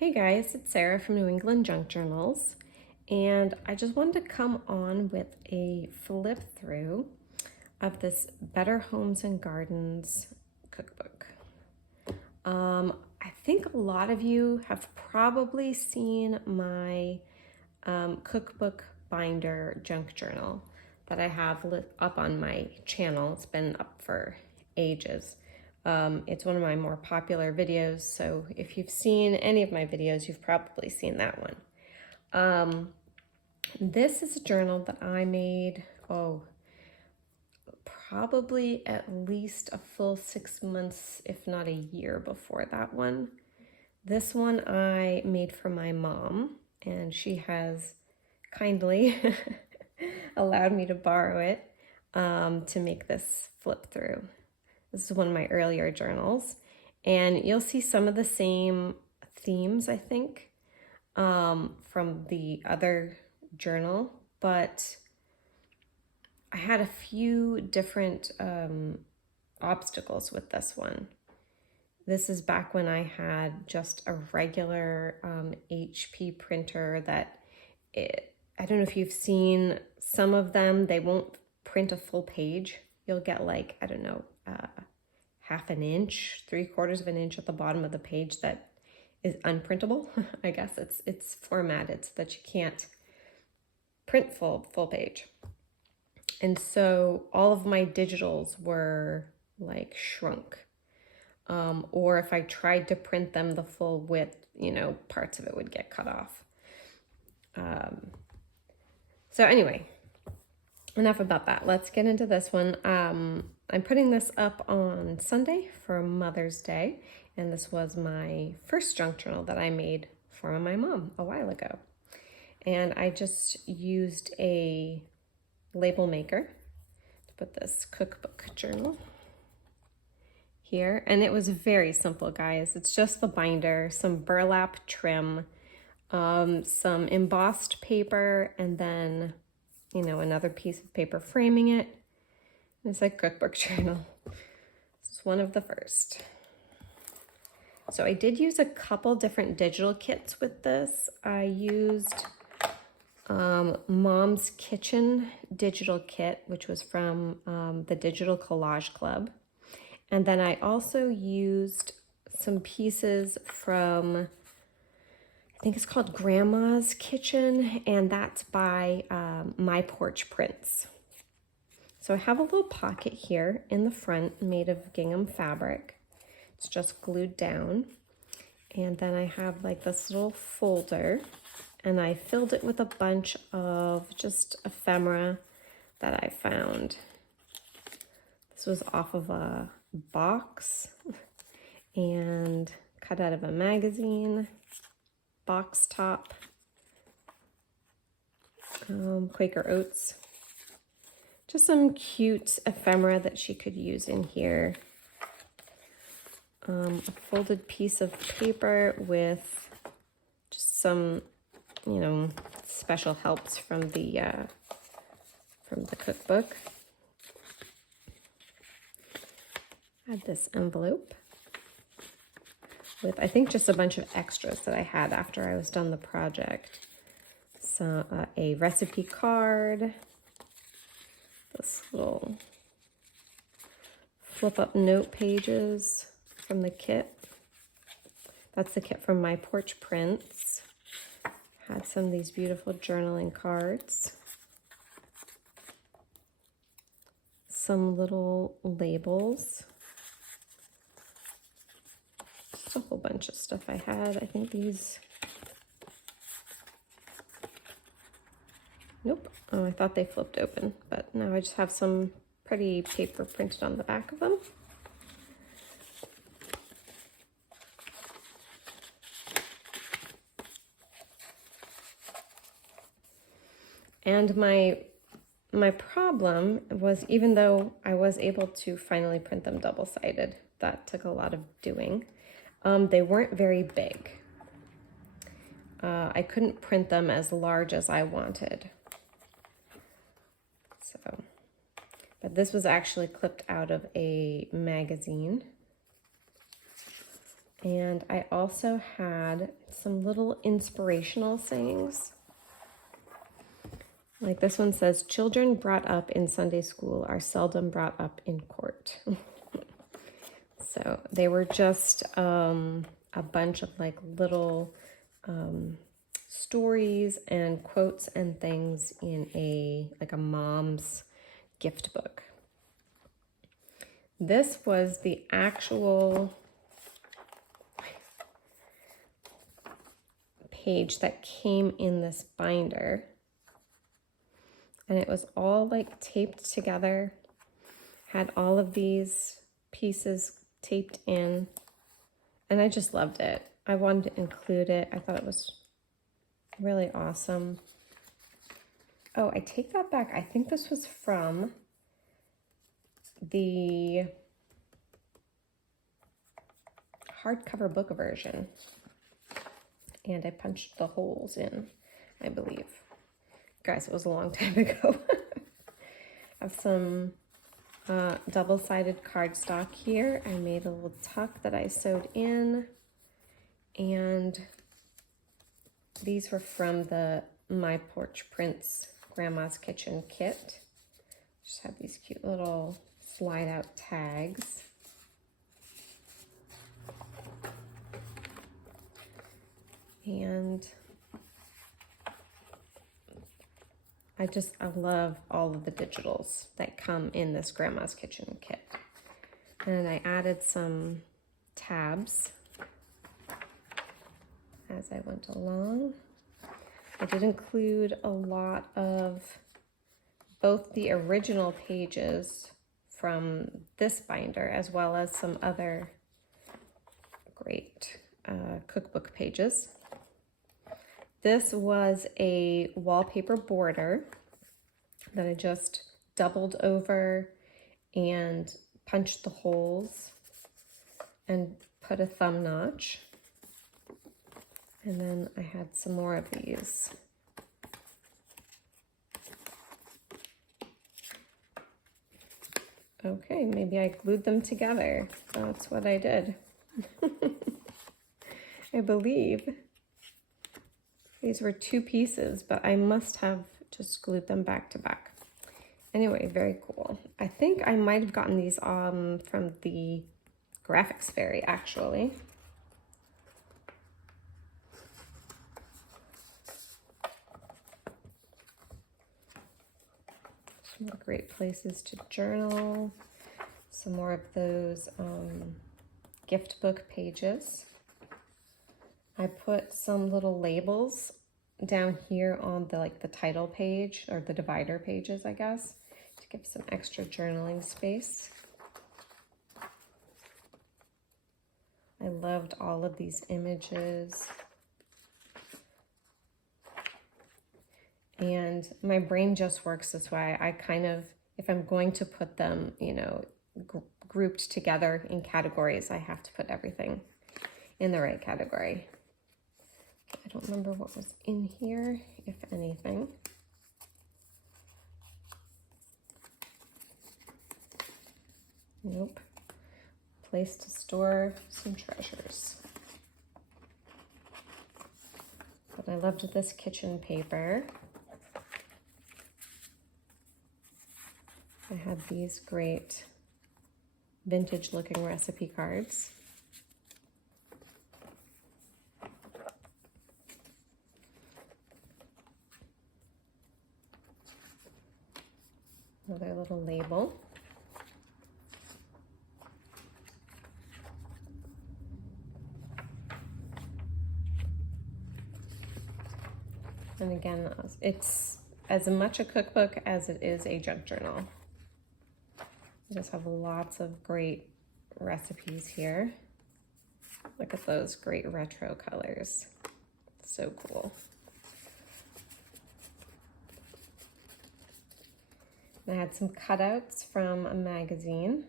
Hey guys, it's Sarah from New England Junk Journals, and I just wanted to come on with a flip through of this Better Homes and Gardens cookbook. I think a lot of you have probably seen my cookbook binder junk journal that I have up on my channel. It's been up for ages. It's one of my more popular videos, so if you've seen any of my videos, you've probably seen that one. This is a journal that I made, probably at least a full 6 months, if not a year before that one. This one I made for my mom, and she has kindly allowed me to borrow it to make this flip through. This is one of my earlier journals, and you'll see some of the same themes, I think, from the other journal, but I had a few different obstacles with this one. This is back when I had just a regular HP printer that I don't know if you've seen some of them, they won't print a full page. You'll get like, I don't know, half an inch, 3/4 of an inch at the bottom of the page that is unprintable. I guess it's formatted so that you can't print full page. And so all of my digitals were like shrunk. Or if I tried to print them the full width, parts of it would get cut off. So anyway, enough about that. Let's get into this one. I'm putting this up on Sunday for Mother's Day, and this was my first junk journal that I made for my mom a while ago. And I just used a label maker to put this cookbook journal here, and it was very simple, guys. It's just the binder, some burlap trim, some embossed paper, and then another piece of paper framing it. And it's a cookbook journal. This is one of the first. So I did use a couple different digital kits with this. I used Mom's Kitchen digital kit, which was from the Digital Collage Club. And then I also used some pieces from, I think it's called Grandma's Kitchen, and that's by My Porch Prints. So I have a little pocket here in the front made of gingham fabric. It's just glued down. And then I have like this little folder, and I filled it with a bunch of just ephemera that I found. This was off of a box and cut out of a magazine, box top, Quaker Oats. Just some cute ephemera that she could use in here. A folded piece of paper with just some special helps from the cookbook. Had this envelope with, I think, just a bunch of extras that I had after I was done the project. So a recipe card, this little flip up note pages from the kit. That's the kit from My Porch Prints. Had some of these beautiful journaling cards. Some little labels. Just a whole bunch of stuff I had. I think these... Nope. Oh, I thought they flipped open, but now I just have some pretty paper printed on the back of them. And my problem was, even though I was able to finally print them double-sided, that took a lot of doing, they weren't very big. I couldn't print them as large as I wanted. So, but this was actually clipped out of a magazine. And I also had some little inspirational sayings. Like this one says, children brought up in Sunday school are seldom brought up in court. So they were just a bunch of like little stories and quotes and things in like a mom's gift book. This was the actual page that came in this binder. And it was all like taped together, had all of these pieces taped in, and I just loved it. I wanted to include it. I thought it was really awesome. Oh, I take that back. I think this was from the hardcover book version, and I punched the holes in, I believe. Guys, it was a long time ago. I have some double-sided cardstock here. I made a little tuck that I sewed in, and these were from the My Porch Prints Grandma's Kitchen kit. Just have these cute little slide-out tags. And I love all of the digitals that come in this Grandma's Kitchen kit. And I added some tabs as I went along. I did include a lot of both the original pages from this binder as well as some other great cookbook pages. This was a wallpaper border that I just doubled over and punched the holes and put a thumb notch. And then I had some more of these. Okay, maybe I glued them together. That's what I did. I believe. These were two pieces, but I must have just glued them back to back. Anyway, very cool. I think I might have gotten these from the Graphics Fairy, actually. Some more great places to journal. Some more of those gift book pages. I put some little labels down here on the title page, or the divider pages, I guess, to give some extra journaling space. I loved all of these images. And my brain just works this way. I kind of, if I'm going to put them, grouped together in categories, I have to put everything in the right category. I don't remember what was in here, if anything. Nope. Place to store some treasures. But I loved this kitchen paper. I had these great vintage looking recipe cards. Another little label. And again, it's as much a cookbook as it is a junk journal. I just have lots of great recipes here. Look at those great retro colors. So cool. I had some cutouts from a magazine,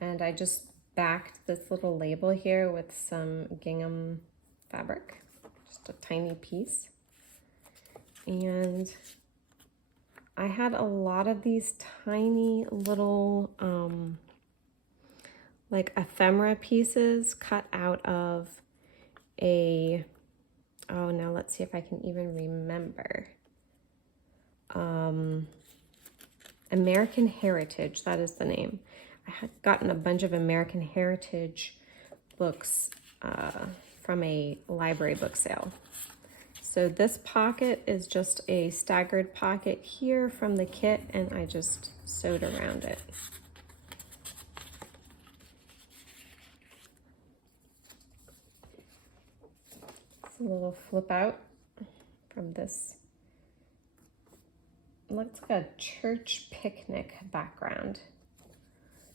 and I just backed this little label here with some gingham fabric, just a tiny piece. And I had a lot of these tiny little like ephemera pieces cut out of a, oh, now let's see if I can even remember. American Heritage, that is the name. I had gotten a bunch of American Heritage books from a library book sale. So this pocket is just a staggered pocket here from the kit, and I just sewed around it. It's a little flip out from this. It looks like a church picnic background.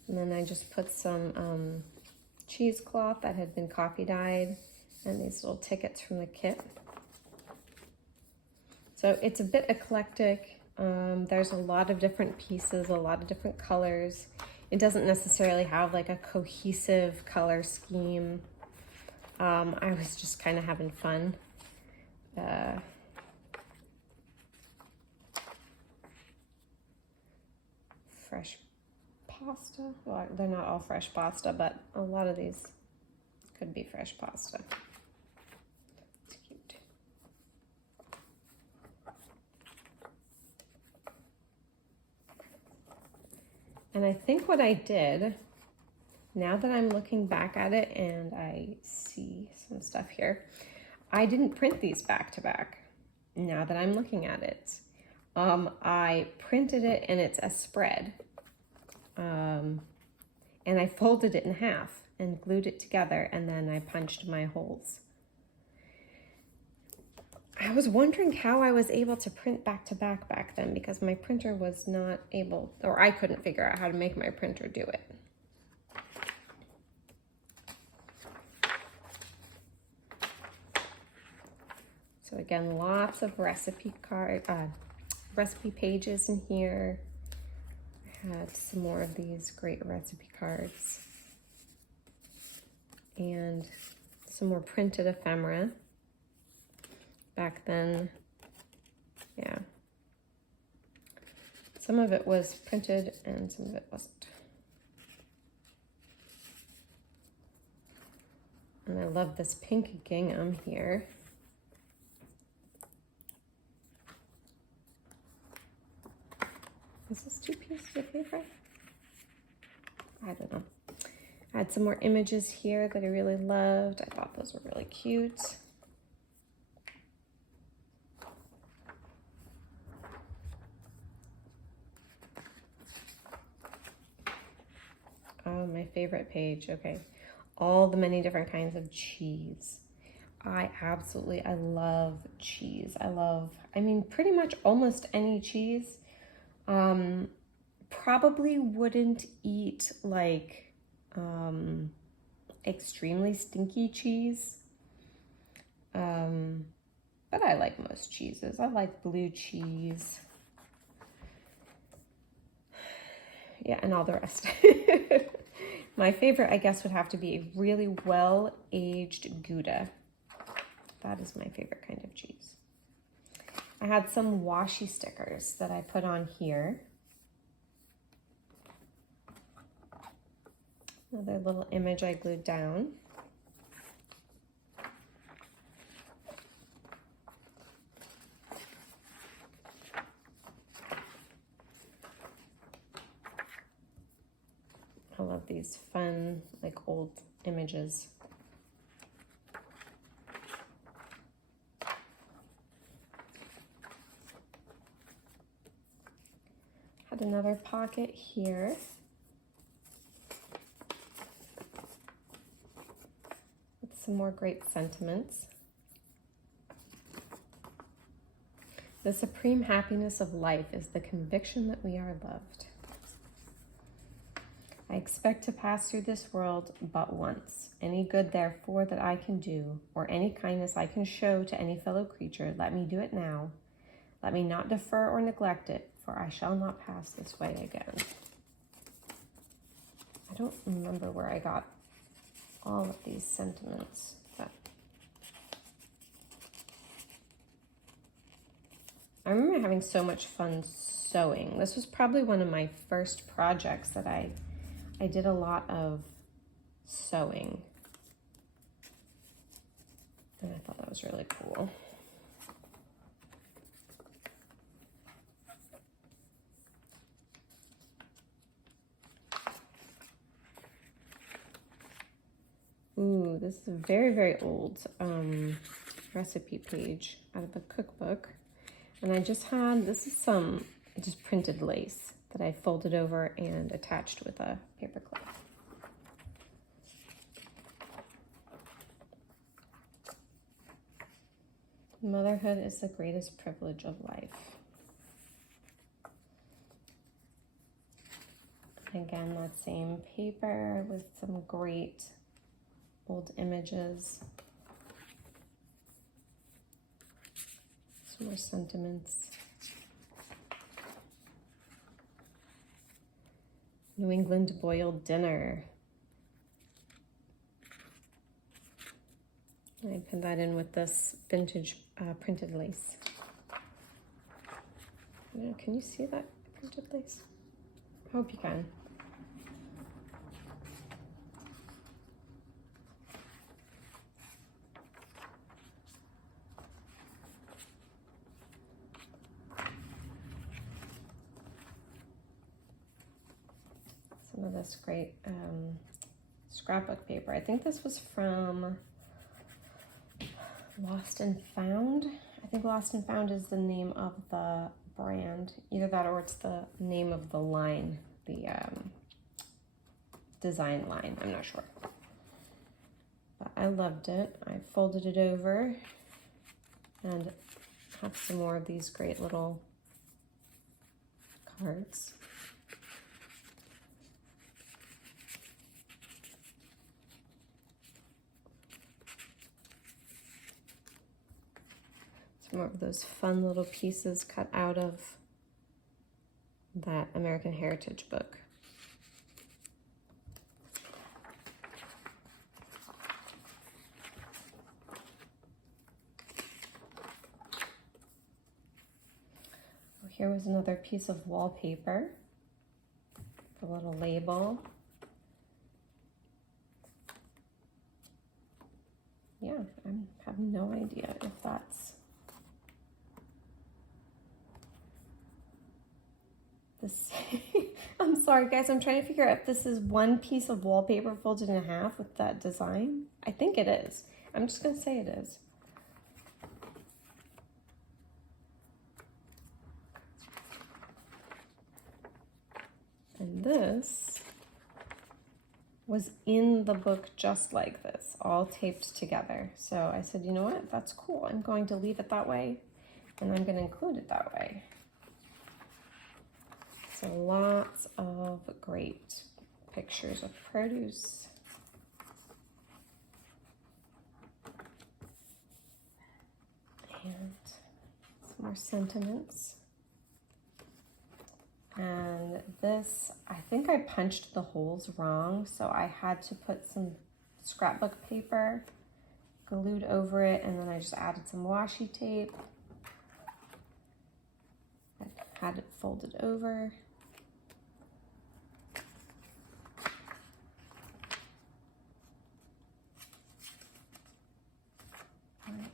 And then I just put some cheesecloth that had been coffee dyed and these little tickets from the kit. So it's a bit eclectic. There's a lot of different pieces, a lot of different colors. It doesn't necessarily have like a cohesive color scheme. I was just kind of having fun. Fresh pasta. Well, they're not all fresh pasta, but a lot of these could be fresh pasta. It's cute. And I think what I did, now that I'm looking back at it and I see some stuff here, I didn't print these back to back. Now that I'm looking at it, I printed it and it's a spread. And I folded it in half and glued it together, and then I punched my holes. I was wondering how I was able to print back to back then, because my printer was not able, or I couldn't figure out how to make my printer do it. So again, lots of recipe pages in here. I had some more of these great recipe cards and some more printed ephemera. Back then, yeah. Some of it was printed and some of it wasn't. And I love this pink gingham here. Is this 2 pieces of paper? I don't know. I had some more images here that I really loved. I thought those were really cute. Oh, my favorite page. Okay. All the many different kinds of cheese. I love cheese. I mean, pretty much almost any cheese. Probably wouldn't eat like extremely stinky cheese. But I like most cheeses. I like blue cheese. Yeah, and all the rest. My favorite, I guess, would have to be a really well-aged Gouda. That is my favorite kind of cheese. I had some washi stickers that I put on here. Another little image I glued down. I love these fun, like, old images. Had another pocket here. With some more great sentiments. The supreme happiness of life is the conviction that we are loved. I expect to pass through this world but once. Any good, therefore, that I can do, or any kindness I can show to any fellow creature, let me do it now. Let me not defer or neglect it, for I shall not pass this way again. I don't remember where I got all of these sentiments, but I remember having so much fun sewing. This was probably one of my first projects that I did a lot of sewing. And I thought that was really cool. Ooh, this is a very, very old recipe page out of the cookbook. And I just had, this is some just printed lace that I folded over and attached with a paper clip. Motherhood is the greatest privilege of life. Again, that same paper with some great old images. Some more sentiments. New England boiled dinner. I put that in with this vintage printed lace. Can you see that printed lace? I hope you can. Some of this great scrapbook paper. I think this was from Lost and Found. I think Lost and Found is the name of the brand. Either that or it's the name of the line, the design line. I'm not sure. But I loved it. I folded it over and have some more of these great little cards. More of those fun little pieces cut out of that American Heritage book. Well, here was another piece of wallpaper, a little label. Yeah, I have no idea if that's this. I'm sorry guys, I'm trying to figure out if this is one piece of wallpaper folded in half with that design. I think it is. I'm just gonna say it is. And this was in the book just like this, all taped together. So I said, you know what, that's cool. I'm going to leave it that way and I'm gonna include it that way. So lots of great pictures of produce. And some more sentiments. And this, I think I punched the holes wrong, so I had to put some scrapbook paper glued over it, and then I just added some washi tape. I had it folded over.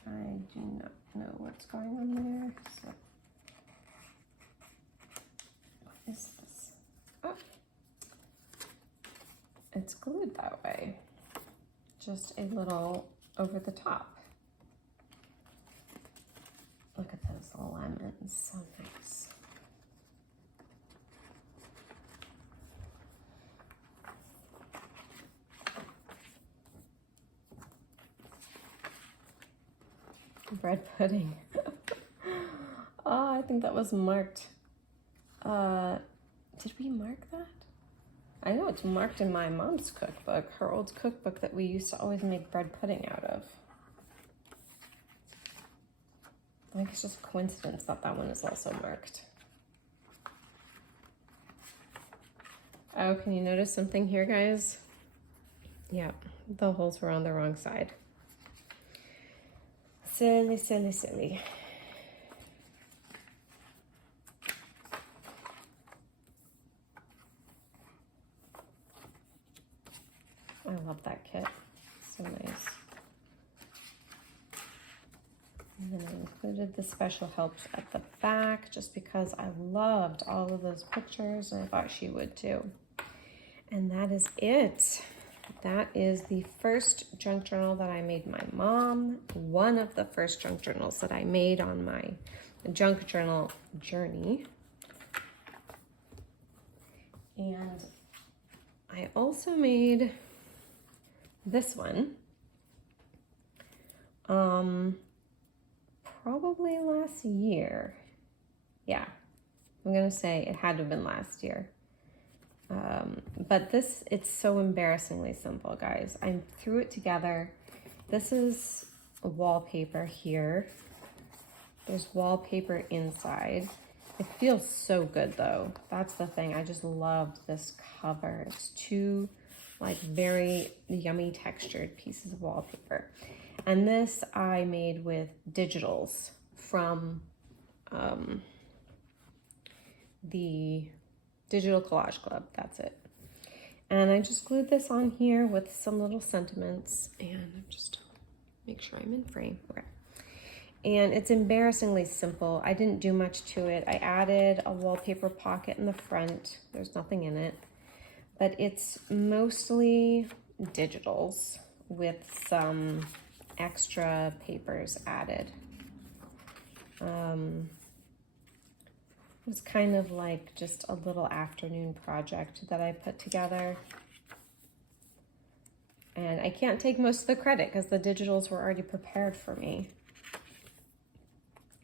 I do not know what's going on there. So, what is this? Oh, it's glued that way. Just a little over the top. Look at those lemons, so nice. Bread pudding. Oh, I think that was marked. Did we mark that? I know it's marked in my mom's cookbook, her old cookbook that we used to always make bread pudding out of. I think it's just a coincidence that that one is also marked. Oh, can you notice something here, guys? Yeah, the holes were on the wrong side. Silly, silly, silly. I love that And then I included the special helps at the back just because I loved all of those pictures and I thought she would too. And that is it. That is the first junk journal that I made my mom. One of the first junk journals that I made on my junk journal journey. And I also made this one. Probably last year. Yeah, I'm gonna say it had to have been last year. But this, it's so embarrassingly simple, guys. I threw it together. This is a wallpaper here. There's wallpaper inside. It feels so good though. That's the thing. I just loved this cover. It's two like very yummy textured pieces of wallpaper. And this I made with digitals from the Digital Collage Club. That's it. And I just glued this on here with some little sentiments and just make sure I'm in frame. Okay. And it's embarrassingly simple. I didn't do much to it. I added a wallpaper pocket in the front. There's nothing in it, but it's mostly digitals with some extra papers added. It was kind of like just a little afternoon project that I put together. And I can't take most of the credit because the digitals were already prepared for me.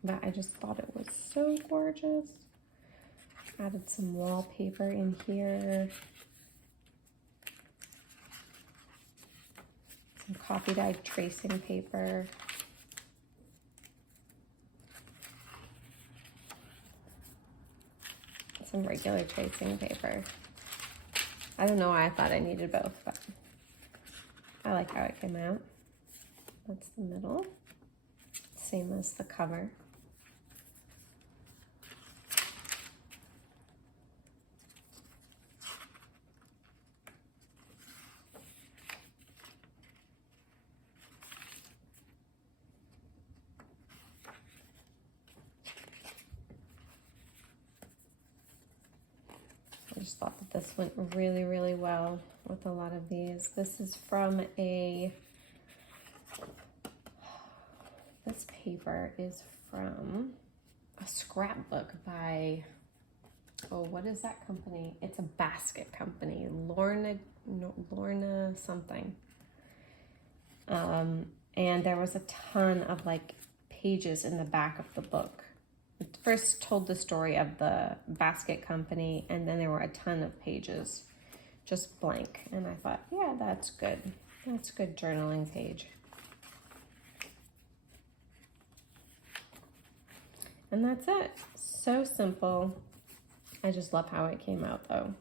But I just thought it was so gorgeous. Added some wallpaper in here. Some coffee dyed tracing paper. Some regular tracing paper. I don't know why I thought I needed both, but I like how it came out. That's the middle. Same as the cover. I just thought that this went really, really well with a lot of these. This is from this paper is from a scrapbook by, oh, what is that company? It's a basket company, Lorna something. And there was a ton of like pages in the back of the book. It first told the story of the basket company, and then there were a ton of pages just blank. And I thought, yeah, that's good. That's a good journaling page. And that's it. So simple. I just love how it came out though.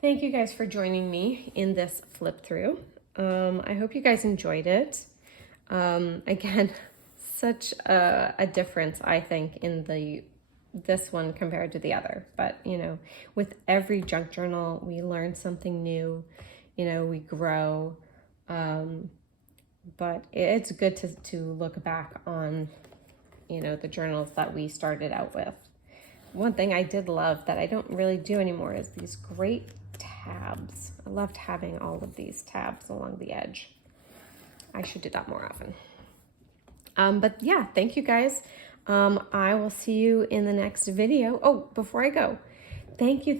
Thank you guys for joining me in this flip through. I hope you guys enjoyed it. Again, such a difference, I think, in this one compared to the other. But, you know, with every junk journal, we learn something new, you know, we grow. But it's good to look back on, you know, the journals that we started out with. One thing I did love that I don't really do anymore is these great tabs. I loved having all of these tabs along the edge. I should do that more often. But yeah, thank you guys. I will see you in the next video. Oh, before I go, thank you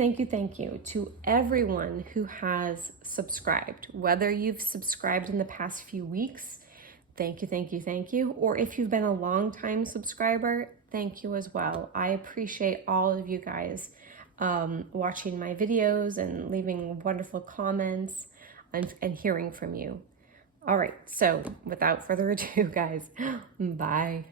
to everyone who has subscribed. Whether you've subscribed in the past few weeks, thank you. Or if you've been a long time subscriber, thank you as well. I appreciate all of you guys watching my videos and leaving wonderful comments and hearing from you. All right, so without further ado, guys, bye.